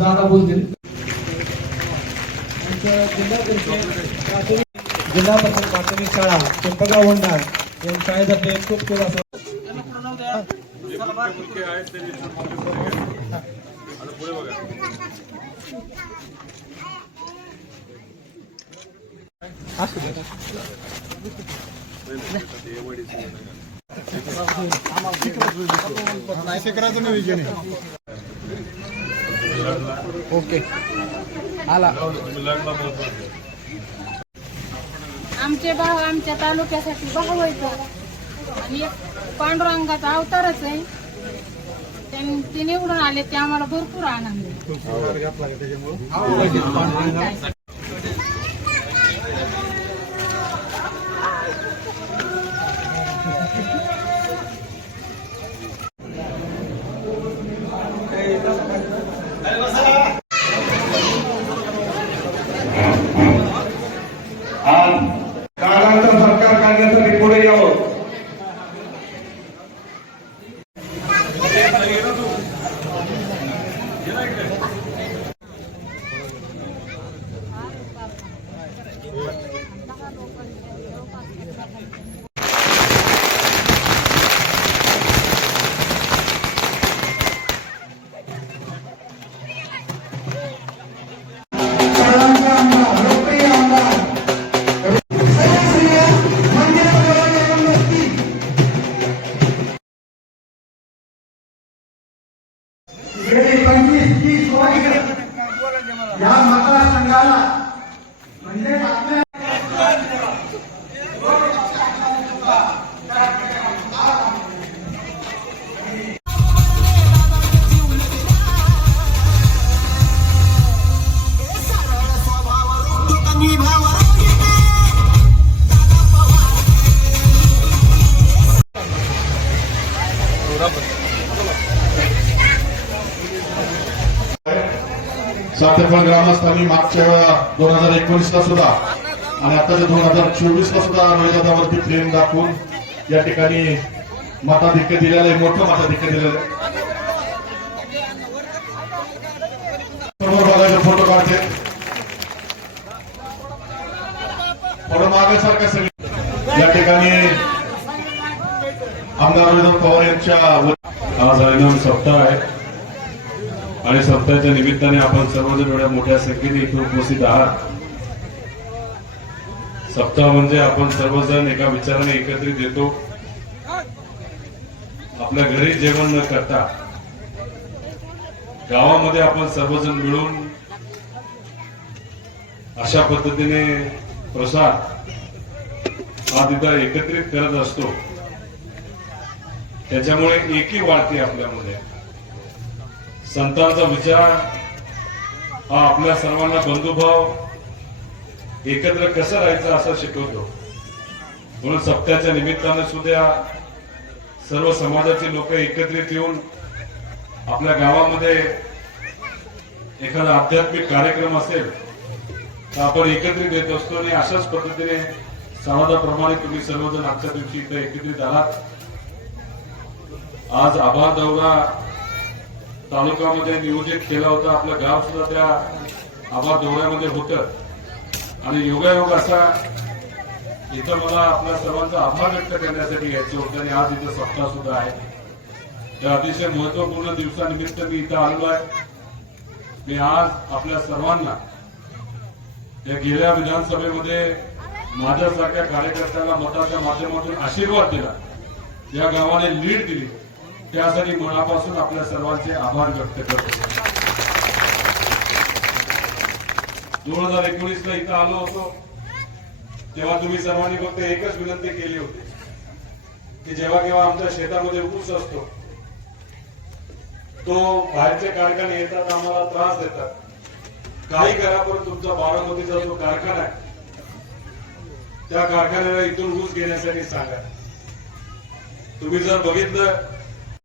दादा बोलतील. जिल्हा परिषद प्राथमिक शाळा पिंपळगाव होंडा या शाळेतर्फे खूप खूप असं ओके आला. आमचे भाव आमच्या तालुक्यासाठी भाव व्हायचं आणि एक पांडुरंगाचा अवतारच आहे. ते निवडून आले ते आम्हाला भरपूर आनंद आहे. काळाचं सरकार काढण्यासाठी पुढे यावं. या मतदारसंघाला म्हणजे आपल्या सातेफळ ग्रामस्थांनी मागच्या 2019ला सुद्धा आणि आताच्या 2024ला सुद्धा रोहिदादावरती प्रेम दाखवून या ठिकाणी मताधिक्य दिलेलं आहे, मोठं मताधिक्य दिलेलं आहे. फोटो काढते थोडं मागेसारखं सगळी या ठिकाणी आमदार रोहिदास पवार यांच्या आज हरिनाम सप्ताह आहे आणि सप्ताहाच्या निमित्ताने आपण सर्वजण एवढ्या मोठ्या संख्येने इथे उपस्थित आहात. सप्ताह म्हणजे आपण सर्वजण एका विचाराने एकत्रित येतो. आपल्या घरी जेवण न करता गावामध्ये आपण सर्वजण मिळून अशा पद्धतीने प्रसाद हा तिथं एकत्रित करत असतो. त्याच्यामुळे एकी वाढते आपल्यामध्ये. संतांचा विचार हा आपल्या सर्वांना बंधुभाव एकत्र कसं राहायचं असं शिकवतो. म्हणून सप्त्याच्या निमित्ताने सुद्धा सर्व समाजाची लोक एकत्रित येऊन आपल्या गावामध्ये एखादा आध्यात्मिक कार्यक्रम असेल तर आपण एकत्रित येत असतो आणि अशाच पद्धतीने समाजाप्रमाणे तुम्ही सर्वजण आजच्या दिवशी इथे एकत्रित आलात. आज आभार दौरा तालुक्यामध्ये नियोजित केला होता. आपलं गाव सुद्धा त्या आभार दौऱ्यामध्ये होतं आणि योगायोग असा इथं मला आपल्या सर्वांचा आभार व्यक्त करण्यासाठी यायचं होतं आणि आज इथं सप्ताह सुद्धा आहे. त्या अतिशय महत्वपूर्ण दिवसानिमित्त मी इथं आलो आहे. मी आज आपल्या सर्वांना या गेल्या विधानसभेमध्ये माझ्यासारख्या कार्यकर्त्यांना मताच्या माध्यमातून आशीर्वाद दिला, या गावाने लीड दिली, त्यासाठी मनापासून आपल्या सर्वांचे आभार व्यक्त करतो. 2019ला इथं आलो होतो तेव्हा तुम्ही सर्वांनी फक्त एकच विनंती केली होती की जेव्हा केव्हा आमच्या शेतामध्ये ऊस असतो तो बाहेरचे कारखाने येतात आम्हाला त्रास देतात, काही करा पण तुमचा बारामतीचा जो कारखाना आहे त्या कारखान्याला इथून ऊस घेण्यासाठी सांगा. तुम्ही जर बघितलं